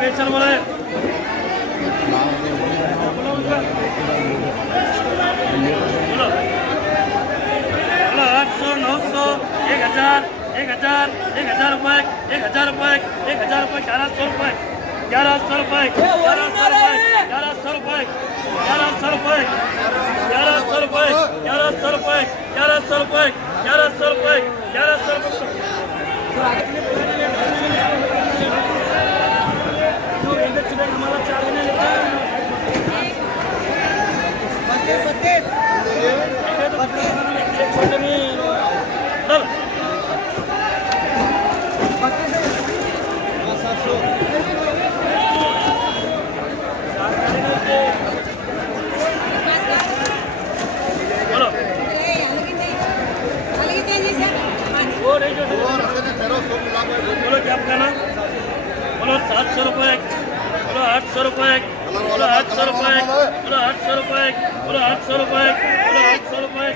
special बोले 800 900 1000 1000 1000 रुपये 1000 रुपये 1000 रुपये 1100 रुपये 1100 रुपये 1100 रुपये 1100 रुपये 1100 रुपये 1100 रुपये 1100 रुपये 1100 रुपये 1100 रुपये 1100 रुपये हमारा 4 दिन लेता है 32 छोटे में बोलो क्या कहना बोलो 700 रुपये बोलो 800 रुपये बोलो 800 रुपये बोलो 800 रुपये बोलो 800 रुपये बोलो 800 रुपये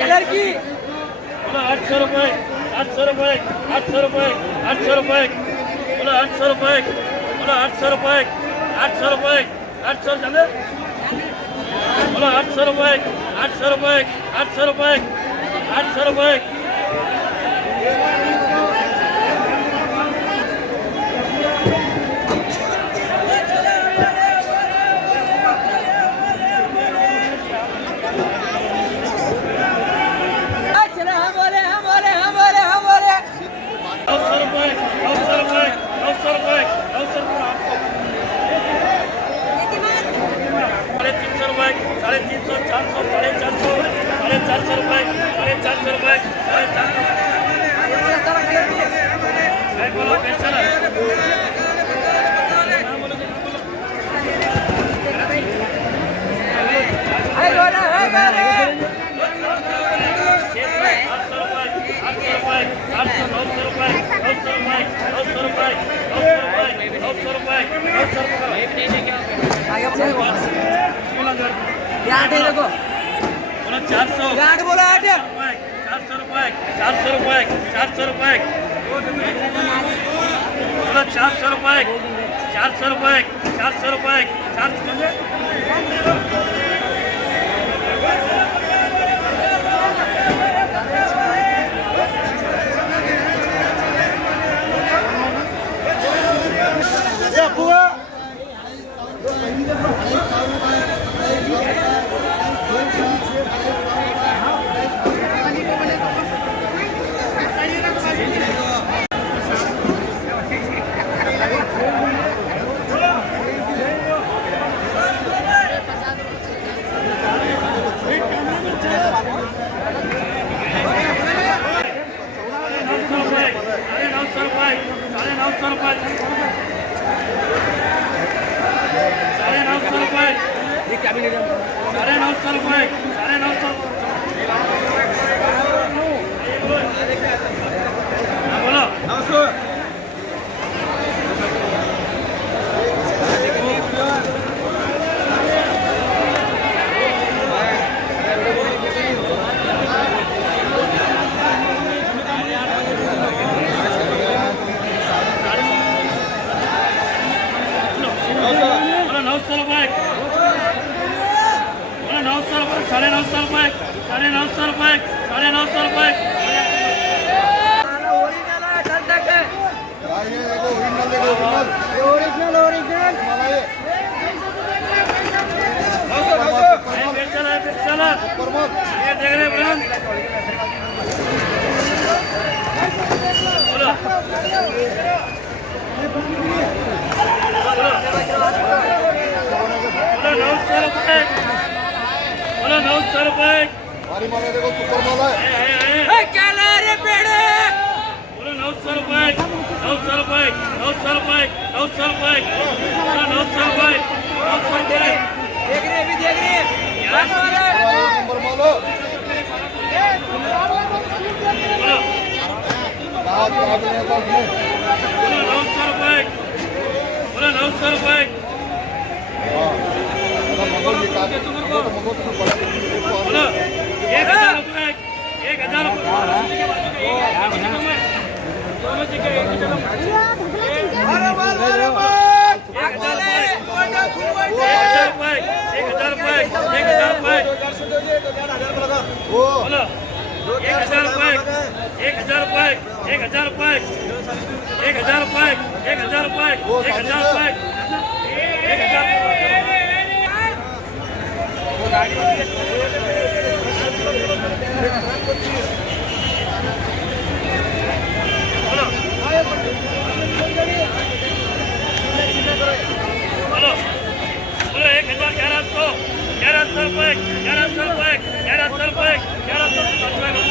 कलर की बोलो 800 रुपये 800 रुपये 800 रुपये 800 रुपये बोलो 800 रुपये बोलो 800 रुपये 800 रुपये 800 चले बोलो 800 रुपये 800 रुपये 800 रुपये 800 रुपये बोलो 1000 रुपये 1000 रुपये 1000 रुपये 1000 रुपये 1000 रुपये 1000 रुपये 1100 रुपये 1100 रुपये 1100 रुपये 1100 रुपये